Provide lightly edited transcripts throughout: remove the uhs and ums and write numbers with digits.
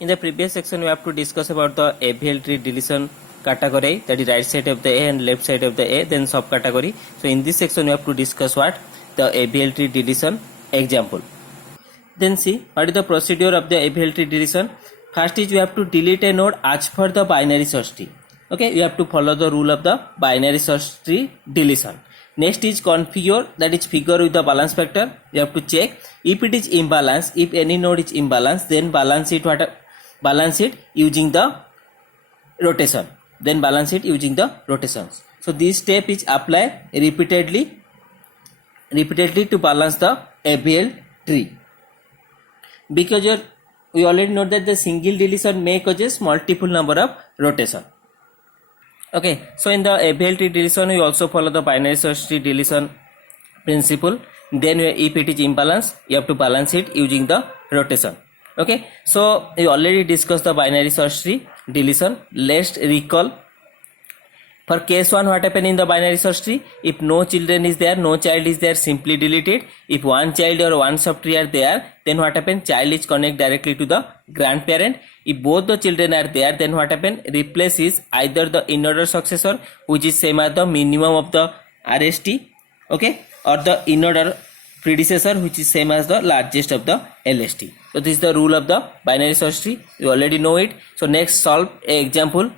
In the previous section, we have to discuss about the AVL tree deletion category, that is right side of the A and left side of the A, then subcategory. So in this section, we have to discuss what the AVL tree deletion example. Then see what is the procedure of the AVL tree deletion. First is we have to delete a node as per the binary search tree. Okay, you have to follow the rule of the binary search tree deletion. Next is configure, that is figure with the balance factor. You have to check if it is imbalanced. If any node is imbalanced, then balance it using the rotation. Then balance it using the rotations. So this step is applied repeatedly to balance the AVL tree. Because we already know that the single deletion may causes multiple number of rotation. Okay, so in the AVL tree deletion, we also follow the binary search tree deletion principle. Then if it is imbalanced, you have to balance it using the rotation. Okay, so we already discussed the binary search tree deletion. Let's recall. For case 1, what happened in the binary search tree? If no children is there, no child is there, simply delete it. If one child or one subtree are there, then what happened? Child is connect directly to the grandparent. If both the children are there, then what happened? Replace is either the in order successor, which is same as the minimum of the RST, okay, or the in order predecessor, which is same as the largest of the LST. So this is the rule of the binary search tree. You already know it. So next, solve an example.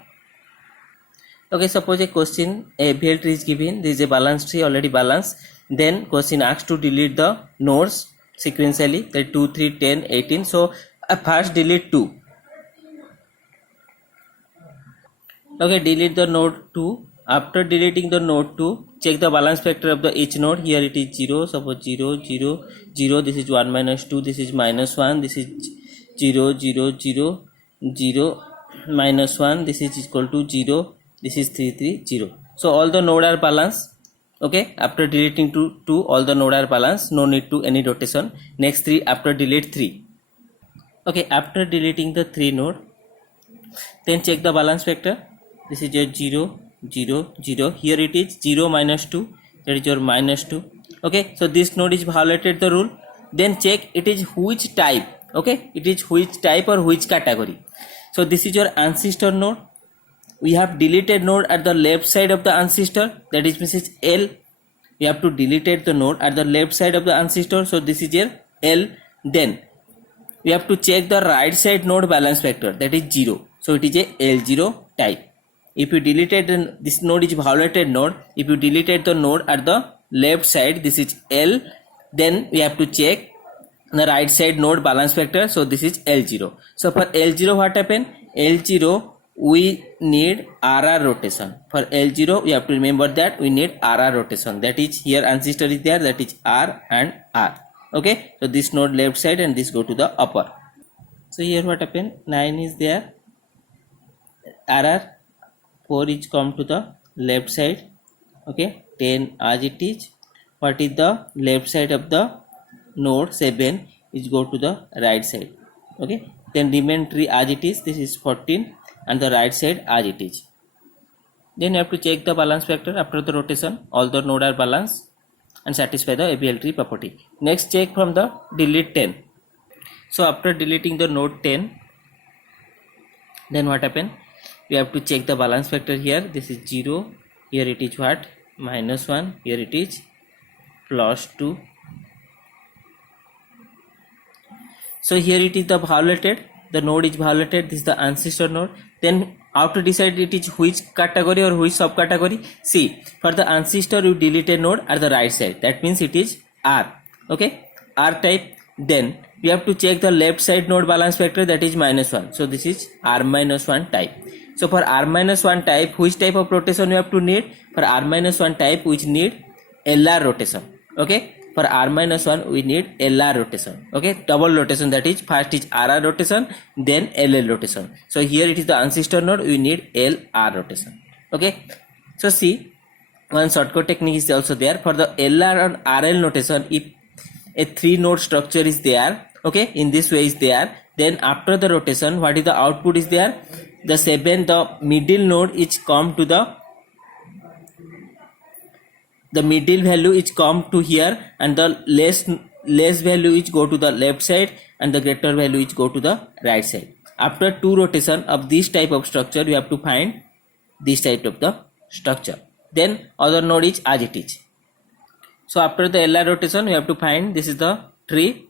Okay, suppose a question AVL tree is given. This is a balanced tree, already balanced. Then question asks to delete the nodes sequentially, that 2, 3, 10, 18. So first delete 2. Okay, delete the node 2. After deleting the node 2, check the balance factor of the each node. Here it is 0. Suppose 0, 0, 0. This is 1 minus 2. This is minus 1. This is 0, 0, 0, 0, minus 1. This is equal to 0. This is 3, 3, 0. So all the node are balanced. Okay, after deleting 2, all the node are balanced. No need to any rotation. Next 3, after delete 3. Okay, after deleting the 3 node, then check the balance factor. This is your 0, 0, 0. Here it is 0 minus 2. That is your minus 2. Okay, so this node is violated the rule. Then check it is which type. Okay, it is which type or which category. So this is your ancestor node. We have deleted node at the left side of the ancestor, that is message L. We have to delete the node at the left side of the ancestor, so this is your L. Then we have to check the right side node balance factor, that is 0. So it is a L0 type. If you deleted this node is violated node, if you deleted the node at the left side, this is L. Then we have to check the right side node balance factor, so this is L0. So for L0 what happened? L0 we need RR rotation. For L0 we have to remember that we need RR rotation, that is here ancestor is there, that is R and R. Okay, so this node left side and this go to the upper. So here what happened? 9 is there, RR, 4 is come to the left side. Okay, 10 as it is. What is the left side of the node? 7 is go to the right side. Okay, then remain tree as it is. This is 14 and the right side as it is. Then you have to check the balance factor after the rotation. All the node are balanced and satisfy the AVL tree property. Next, check from the delete 10. So after deleting the node 10, then what happened? We have to check the balance factor here. This is 0. Here it is what? Minus 1. Here it is plus 2. So here it is the violated. The node is violated. This is the ancestor node. Then how to decide it is which category or which subcategory? See, for the ancestor you delete a node at the right side. That means it is R. Okay, R type. Then we have to check the left side node balance factor, that is minus 1. So this is R minus 1 type. So for R minus 1 type, which type of rotation you have to need? For R minus 1 type, which need LR rotation. Okay, for R minus 1 we need LR rotation. Okay, double rotation, that is first is RR rotation, then LL rotation. So here it is the ancestor node, we need LR rotation. Okay, so see, one shortcut technique is also there. For the LR and RL notation, if a 3 node structure is there, okay, in this way is there, then after the rotation what is the output is there? The 7, the middle node is come to the middle value is come to here, and the less value is go to the left side, and the greater value is go to the right side. after 2 rotation of this type of structure you have to find this type of the structure, then other node is as it is. So after the LR rotation we have to find this is the tree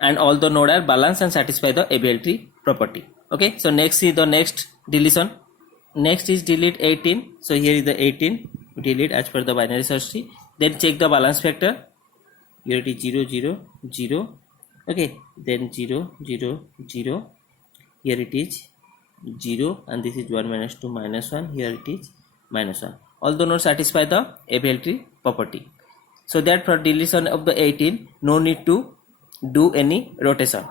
and all the node are balanced and satisfy the ABL tree property. Okay, so next is the next deletion. Next is delete 18. So here is the 18, delete as per the binary search tree. Then check the balance factor. Here it is 0 0 0. Okay, then 0 0 0. Here it is 0 and this is 1 minus 2 minus 1. Here it is minus 1. All the nodes satisfy the ABL tree property. So that for deletion of the 18, no need to do any rotation.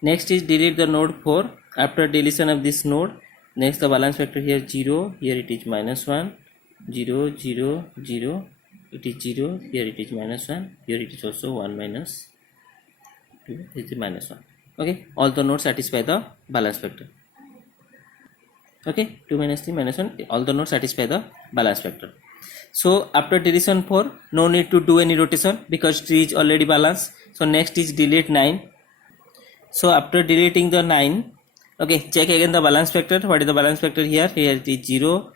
Next is delete the node 4. After deletion of this node, next the balance factor here 0, here it is minus 1, 0 0 0, it is 0, here it is minus 1, here it is also 1 minus 2, this is minus 1. Okay, all the nodes satisfy the balance factor. Okay, 2 minus 3 minus 1, all the nodes satisfy the balance factor. So after deletion 4, no need to do any rotation because tree is already balanced. So next is delete 9. So after deleting the 9, okay, check again the balance factor. What is the balance factor here? Here it is 0,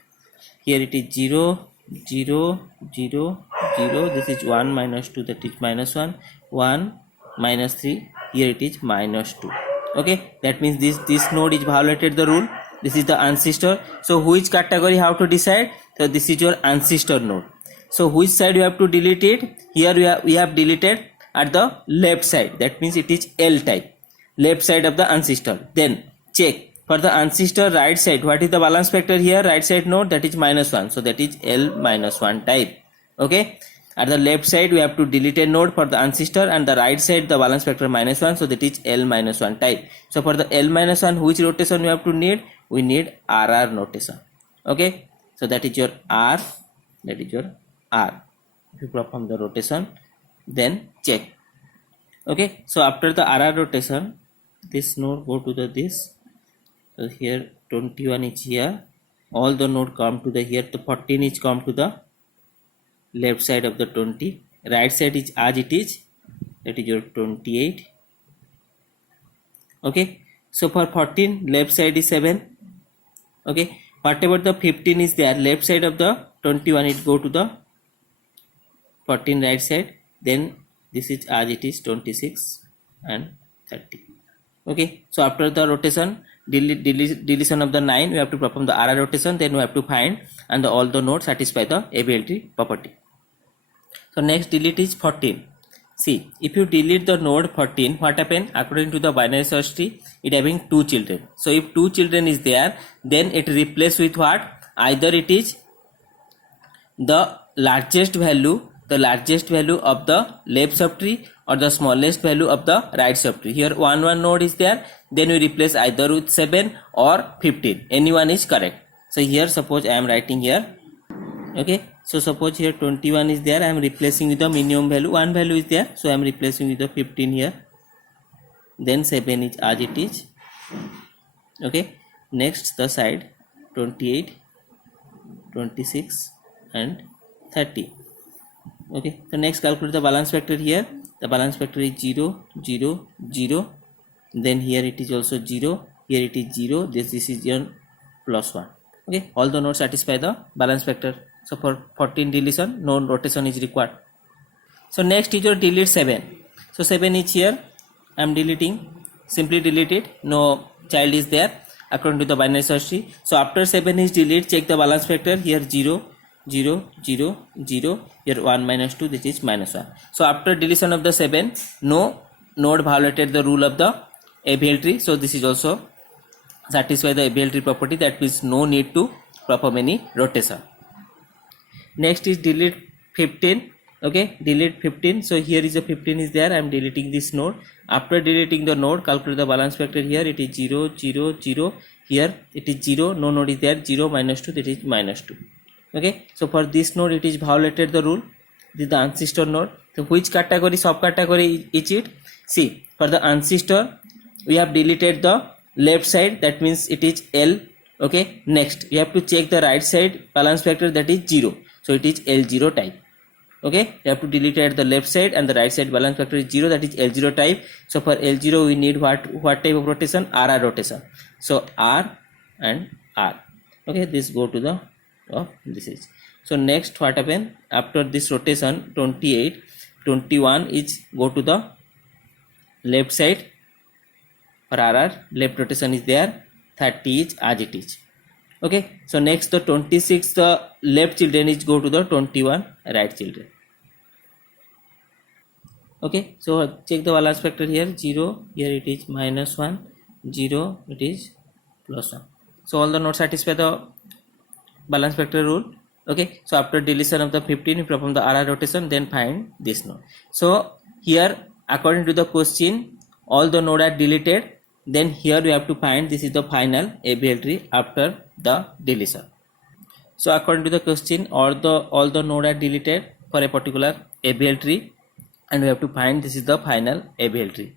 here it is 0 0 0 0, this is 1 minus 2, that is minus 1, 1 minus 3, here it is minus 2. Okay, that means this node is violated the rule. This is the ancestor. So which category how to decide? So this is your ancestor node. So which side you have to delete it? Here we have deleted at the left side, that means it is L type, left side of the ancestor. Then check for the ancestor right side, what is the balance factor here? Right side node, that is minus 1, so that is L minus 1 type. Okay, at the left side we have to delete a node for the ancestor, and the right side the balance factor minus 1, so that is L minus 1 type. So for the L minus 1, which rotation we have to need? We need RR notation. Okay, so that is your R, that is your R. If you perform the rotation, then check. Okay, so after the RR rotation, this node go to the this. So here 21 is here. All the node come to the here. The 14 is come to the left side of the 20. Right side is as it is. That is your 28. Okay, so for 14 left side is 7. Okay, whatever the 15 is there, left side of the 21, it go to the 14 right side. Then this is as it is 26 and 30. Okay, so after the rotation, deletion of the 9, we have to perform the RR rotation. Then we have to find and all the nodes satisfy the ABL tree property. So next delete is 14. See, if you delete the node 14, what happen? According to the binary search tree, it having 2 children. So if 2 children is there, then it replace with what? Either it is the largest value of the left subtree or the smallest value of the right subtree. Here 1 1 node is there, then we replace either with 7 or 15. Anyone is correct. So here suppose I am writing here. Okay, so suppose here 21 is there, I am replacing with the minimum value, 1 value is there, so I am replacing with the 15 here. Then 7 is as it is. Okay, next the side 28, 26 and 30. Okay, so next calculate the balance factor here. The balance factor is 0 0 0. Then here it is also 0, here it is 0, this is your plus 1. Okay, all the nodes satisfy the balance factor. So for 14 deletion, no rotation is required. So next is your delete 7. So 7 is here, I am deleting, simply delete it, no child is there according to the binary search tree. So after 7 is delete, check the balance factor, here 0 0 0 0, here 1 minus 2, this is minus 1. So after deletion of the 7, no node violated the rule of the ABL tree, so this is also satisfy the ABL tree property, that means no need to perform any rotation. Next is delete 15. Okay, delete 15. So here is a 15 is there, I am deleting this node. After deleting the node, calculate the balance factor. Here it is 0 0 0, here it is 0, no node is there, 0 minus 2, that is minus 2. Okay, so for this node it is violated the rule. This is the ancestor node. So which category, subcategory is it? See, for the ancestor we have deleted the left side, that means it is L. Okay, next you have to check the right side balance factor, that is 0, so it is L0 type. Okay, you have to delete it at the left side, and the right side balance factor is 0, that is L0 type. So for L0 we need what type of rotation? RR rotation. So R and R. Okay, this go to the this is. So next what happen after this rotation? 28, 21 is go to the left side. For RR left rotation is there. 30 is as it is. Okay, so next the 26, the left children is go to the 21 right children. Okay, so check the balance factor here. 0, here it is -1, 0, it is +1. So all the nodes satisfy the balance factor rule. Okay, so after deletion of the 15 you perform the RR rotation, then find this node. So here according to the question all the node are deleted, then here we have to find this is the final ABL tree after the deletion. So according to the question all the node are deleted for a particular ABL tree, and we have to find this is the final ABL tree.